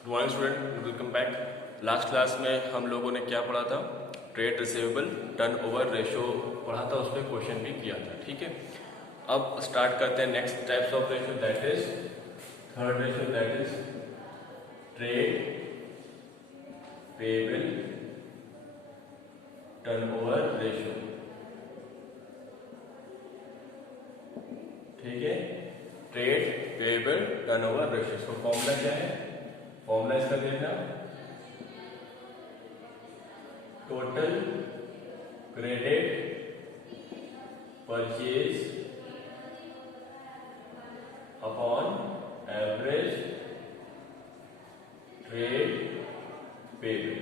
Good morning student, welcome back. Last class में हम लोगों ने क्या पढ़ा था? ट्रेड रिसीवेबल टर्नओवर रेशियो पढ़ा था, उस पर क्वेश्चन भी किया था। ठीक है, अब स्टार्ट करते हैं next types of ratio, that is third ratio, that is trade payable turnover ratio. ठीक है, ट्रेड पेएबल टर्नओवर रेशियो। इसका फॉर्मूला क्या है? फॉर्मूला इसका देखना, total credit purchase upon average trade payable.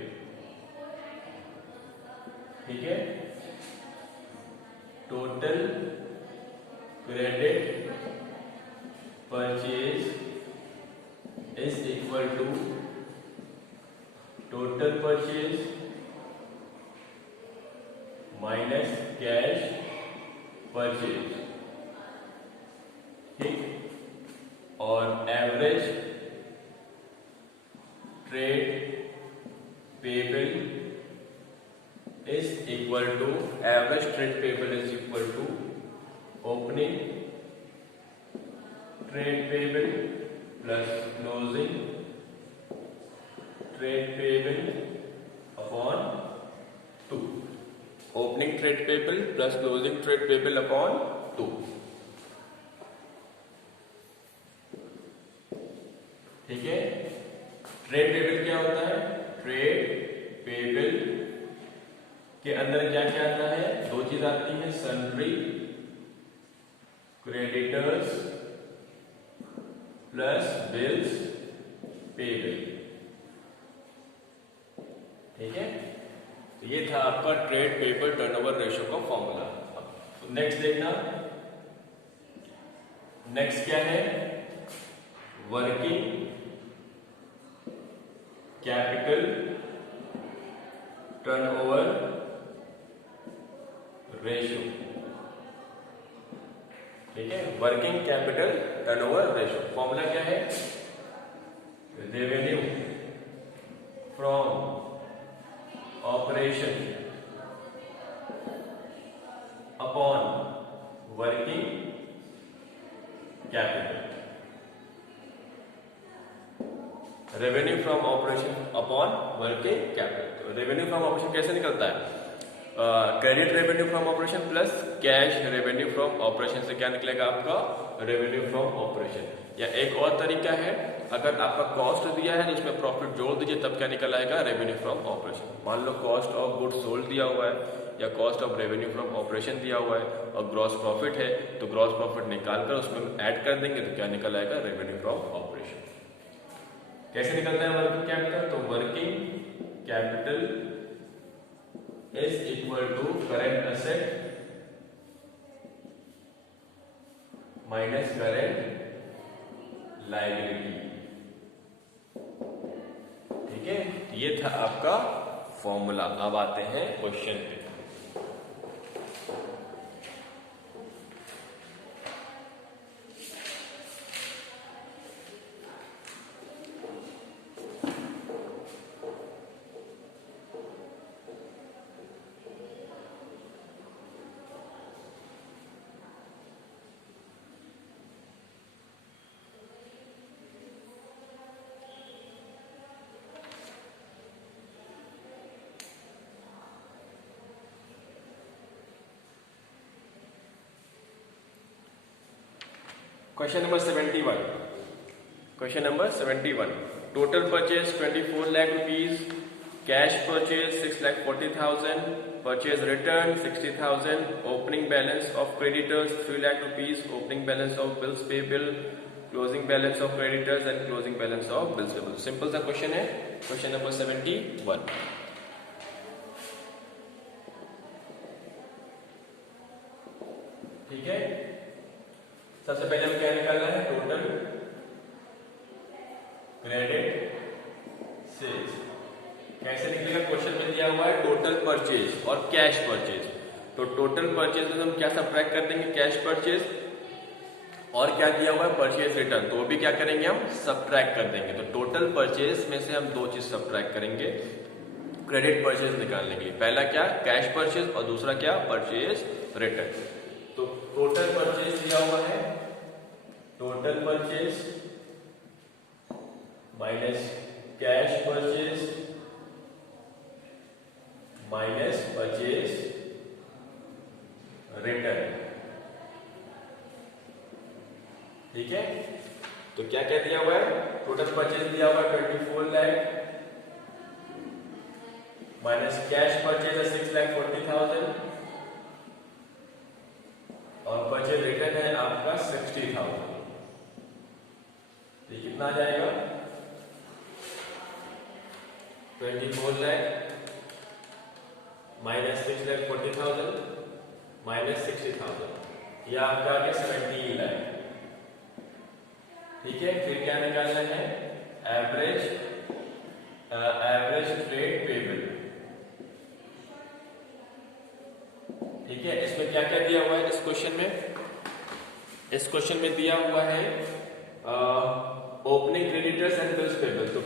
ठीक है, total credit purchase is equal to total purchase minus cash purchase। ठीक, और average trade payable is equal to opening trade payable plus closing trade payable upon 2। Opening trade payable plus closing trade payable upon 2। ठीक है, trade payable क्या होता है? Trade payable के अंदर क्या क्या आता है? दो चीज आती है, sundry creditors plus bills payable. ठीक है, तो ये था आपका ट्रेड पेएबल टर्नओवर रेशियो का फॉर्मूला। नेक्स्ट देखना, नेक्स्ट क्या है? Working capital turnover ratio. ठीक है, working capital turnover ratio formula क्या है? Revenue from operation upon working capital. Revenue from operation upon working capital. तो रेवेन्यू फ्रॉम ऑपरेशन कैसे निकलता है? Credit revenue from operation plus cash revenue from operation से क्या निकलेगा आपका? Revenue from operation. या एक और तरीका है, अगर आपका कॉस्ट दिया है तो उसमें प्रॉफिट जोड़ दीजिए, तब क्या निकल आएगा? Revenue from operation. मान लो कॉस्ट ऑफ गुड्स सोल्ड दिया हुआ है या cost of revenue from operation दिया हुआ है और ग्रॉस प्रॉफिट है, तो ग्रॉस प्रॉफिट निकालकर उसमें ऐड कर देंगे तो क्या निकल आएगा? Revenue from operation. कैसे निकलता है वर्किंग कैपिटल? तो working capital is equal to current asset minus current liability। ठीक है, ये था आपका फॉर्मूला। अब आते हैं क्वेश्चन पे। Question number 71. Question number 71. Total purchase 24 lakh rupees. Cash purchase 6,40,000. Purchase return 60,000. Opening balance of creditors 3 lakh rupees. Opening balance of bills payable. Closing balance of creditors and closing balance of bills payable. Simple सा question है. Question number 71. ठीक है, सबसे पहले हमें क्या निकालना है? Total credit sales. कैसे निकलेगा? क्वेश्चन में दिया हुआ है टोटल परचेज और कैश परचेज। तो टोटल परचेज में हम क्या सब्ट्रैक्ट कर देंगे? Cash purchase. और क्या दिया हुआ है, परचेज रिटर्न, तो वो भी क्या करेंगे हम, सब्ट्रैक्ट कर देंगे। तो टोटल परचेज में से हम दो चीज सब्ट्रैक्ट करेंगे क्रेडिट परचेज निकालने के लिए। पहला क्या, कैश परचेज, और दूसरा क्या, परचेज रिटर्न। तो टोटल परचेज दिया हुआ है, total purchase minus cash purchase minus purchase return. ठीक है, तो क्या क्या दिया हुआ है, टोटल परचेज दिया हुआ है 24 लाख माइनस कैश परचेज है 6,40,000 और परचेज रिटर्न है आपका 60,000। ये कितना आ जाएगा, 24 लाख माइनस 6,40,000 माइनस 60,000, यह आपका आ गया 17 लाख। ठीक है, फिर क्या निकालना है, एवरेज ट्रेड पेबल। ठीक है, इसमें क्या क्या दिया हुआ है इस क्वेश्चन में, इस क्वेश्चन में दिया हुआ है opening creditors and bills payable. तो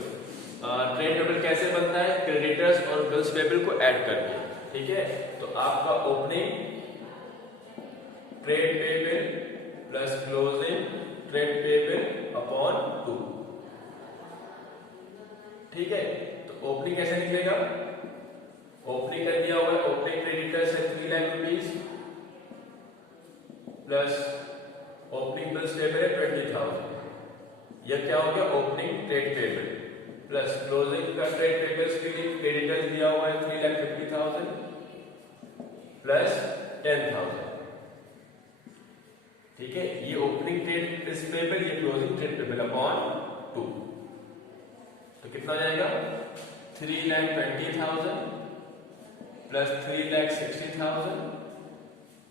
ट्रेड पेबल कैसे बनता है, क्रेडिटर्स और बिल्स पेबल को ऐड करके। ठीक है, तो आपका opening trade payable plus closing trade payable upon 2। ठीक है, तो ओपनिंग कैसे निकलेगा, ओपनिंग कर दिया हुआ है, ओपनिंग क्रेडिटर्स है 3 lakh rupees plus opening bills payable है 20,000। यह क्या हो गया, opening trade payable plus closing का ट्रेड पेबल्स के लिए क्रेडिटर्स दिया हुआ है 3,50,000 प्लस 10,000। ठीक है, ये ओपनिंग ट्रेड पेबल, ये क्लोजिंग ट्रेड पेबल अपॉन 2। तो कितना हो जाएगा, 3,20,000 प्लस 3,60,000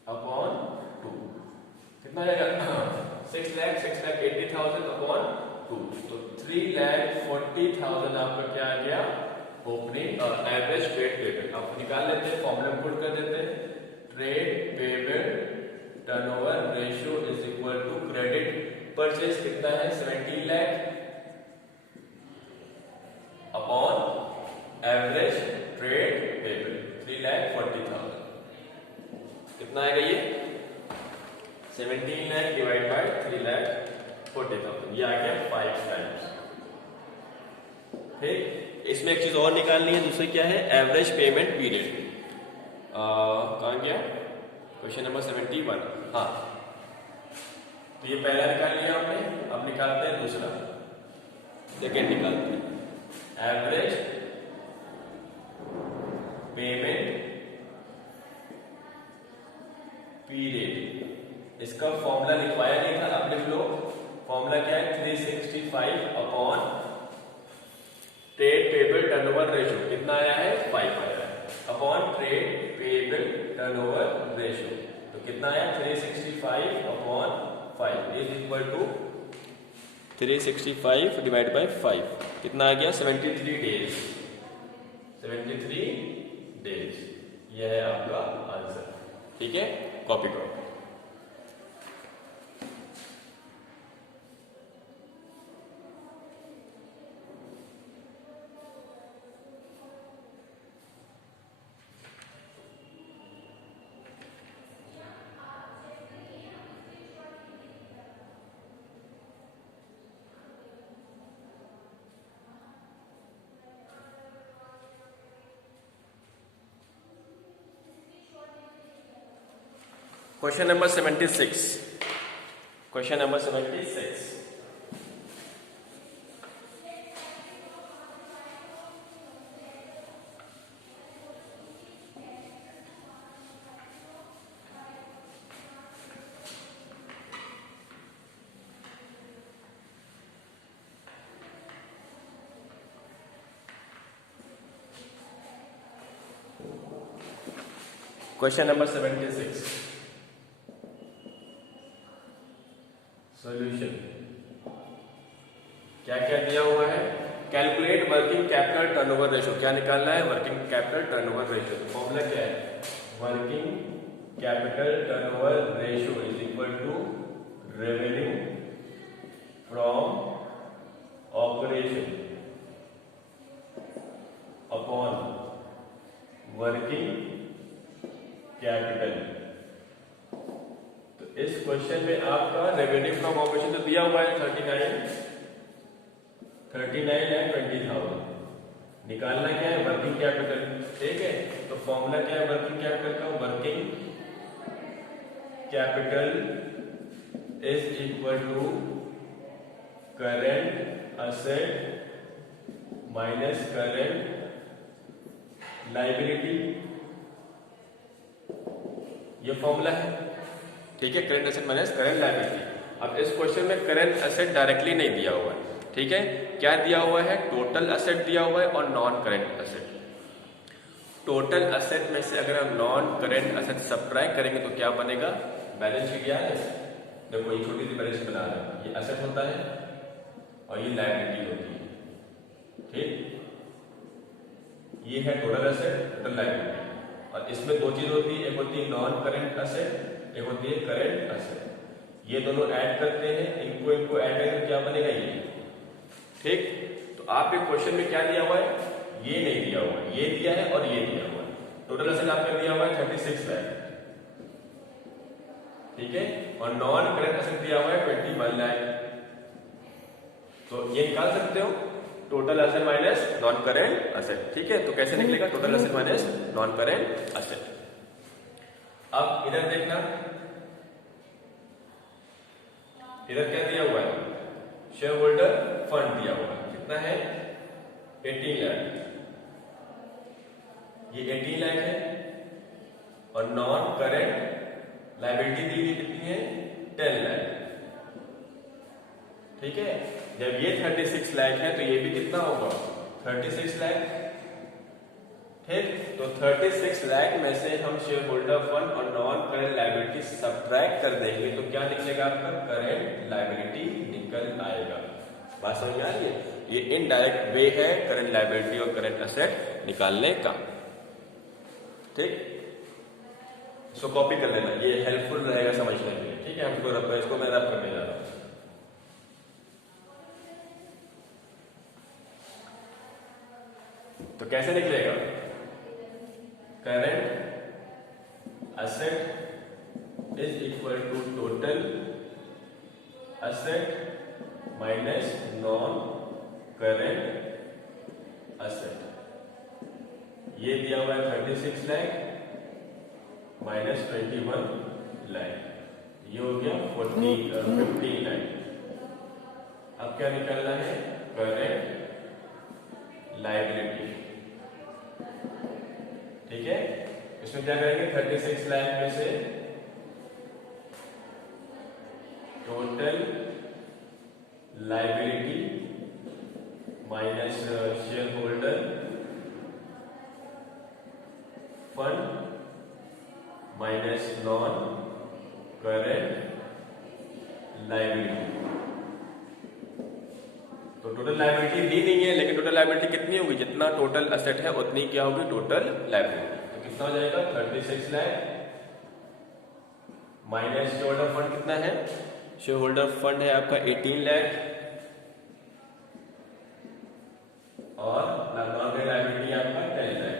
अपॉन 2। कितना हो जाएगा, 6,80,000 अपॉन 2। तो 3,40,000 आपका क्या आ गया, ओपनिंग और एवरेज ट्रेड पेबल। आप निकाल लेते हैं, फॉर्मूला पुट कर देते हैं, trade payable turnover ratio is equal to credit purchase कितना है 17 lakh upon average trade payable 3,40,000। कितना आएगा ये, 17 लाख डिवाइड बाय 3,40,000, ये आ गया 5 टाइम्स। ठीक, इसमें एक चीज और निकालनी है, दूसरी क्या है, एवरेज पेमेंट पीरियड। कहां गया, क्वेश्चन नंबर 71। हाँ, तो ये पहला निकाल लिया आपने, अब निकालते हैं दूसरा, सेकेंड निकालते हैं, एवरेज पेमेंट पीरियड। इसका फॉर्मूला लिखवाया नहीं था, अब लिख लो, फॉर्मूला क्या है, 365 upon trade payable turnover ratio, कितना आया है, 5 आया है, upon trade payable turnover ratio. तो कितना आया, 365 upon 5 is equal to 365 divide by 5, कितना आ गया, 73 डेज, 73 डेज। यह है आपका आंसर। ठीक है, कॉपी करो। Question number 76. Question number 76. Question number 76. Solution क्या क्या दिया हुआ है, calculate working capital turnover ratio. क्या निकालना है, working capital turnover ratio. Formula क्या है, working capital turnover ratio is equal to revenue from operation upon working capital. तो इस क्वेश्चन में आपका रेवेन्यू फ्रॉम ऑपरेशन तो दिया हुआ है 39 लाख 20,000। निकालना क्या है? Working capital. ठीक है, तो फॉर्मूला क्या है वर्किंग कैपिटल का? Working capital is equal to current asset minus current liability. ये फॉर्मूला है। ठीक है, current asset minus current liability. अब इस क्वेश्चन में करेंट असेट डायरेक्टली नहीं दिया हुआ है। ठीक है, क्या दिया हुआ है? टोटल असेट दिया हुआ है और non current asset. Total asset में से अगर हम नॉन करेंट असेट सब्ट्रैक्ट करेंगे तो क्या बनेगा? Balance sheet. याद है? देखो ये छोटी सी बैलेंस शीट बना रहे हैं। ये असेट होता है और ये लायबिलिटी होती है। ठीक, ये है टोटल असेट, टोटल लायबिलिटी। और इसमें दो चीज होती है, एक होती है नॉन करेंट असेट, एक होती है करेंट असेट। ये दोनों ऐड करते हैं, इनको ऐड करेंगे क्या बनेगा? ये। ठीक, तो आपके क्वेश्चन में क्या दिया हुआ है? ये नहीं दिया हुआ है, ये दिया है और ये दिया हुआ है। टोटल असेट आपका दिया हुआ है 36 लाख। ठीक है, और नॉन करेंट असेट दिया हुआ है 21 लाख। तो ये निकाल सकते हो, total asset minus non current asset. ठीक है, तो कैसे निकलेगा? Total asset minus non current asset. अब इधर देखना, इधर क्या दिया हुआ है? शेयर होल्डर फंड दिया हुआ है। कितना है? 18 लाख। ये 18 लाख है और नॉन करेंट लायबिलिटी दी हुई कितनी है? 10 लाख। ठीक है, जब ये 36 लाख है तो ये भी कितना होगा? 36 लाख। ठीक, तो 36 लाख में से हम शेयर होल्डर फंड और नॉन करेंट लायबिलिटी सब्ट्रैक्ट कर देंगे तो क्या निकलेगा आपका? करेंट लायबिलिटी निकल आएगा। बात समझ में आ रही है? ये इनडायरेक्ट वे है करेंट लायबिलिटी और करेंट असेट निकालने का। ठीक, इसको कॉपी कर लेना, ये हेल्पफुल रहेगा समझने के लिए। ठीक है, हमको इसको मैं रब करने जा रहा हूं। तो कैसे निकलेगा? Current asset is equal to total asset minus non current asset. ये दिया हुआ है 36 लाख माइनस 21 लाख। ये हो गया 15 लाख। अब क्या निकलना है? Current liability. ठीक है, इसमें क्या करेंगे? 36 लाख में से total liability minus share holder fund minus non current liability. तो टोटल लायबिलिटी दी नहीं है, लेकिन टोटल लायबिलिटी कितनी होगी? जितना टोटल असेट है उतनी क्या होगी? Total liability. तो कितना हो जाएगा? 36 lakh minus share holder fund कितना है? शेयर होल्डर फंड है आपका 18 लाख और नॉन करेंट लायबिलिटी आपका 10 लाख।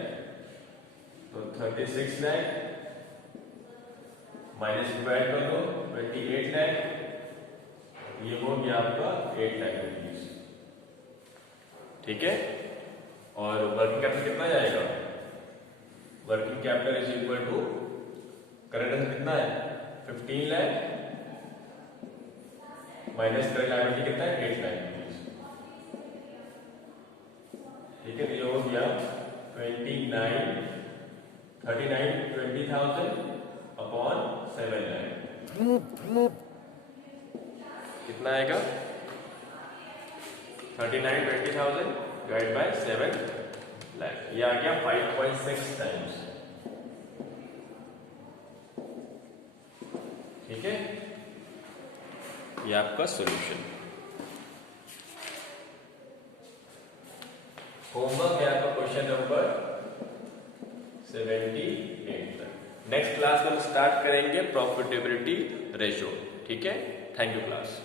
तो 36 लाख माइनस डिवाइड कर दो 28 लाख, ये हो गया आपका 8 लाख रुपीज। ठीक है, और वर्किंग कैपिटल कितना जाएगा? Working capital is equal to current asset कितना है? 15 लाख माइनस करंट लायबिलिटी कितना है? 8 लाख रुपीज। ठीक है, तो ये हो गया 20,000 अपॉन 7 लाख। कितना आएगा? 20,000 डिवाइड बाय 7 लाख। ये आ गया 5.6 टाइम्स। ठीक है, ये आपका सॉल्यूशन। होमवर्क है आपका क्वेश्चन नंबर 78 तक। नेक्स्ट क्लास में हम स्टार्ट करेंगे प्रॉफिटेबिलिटी रेशियो। ठीक है, थैंक यू क्लास।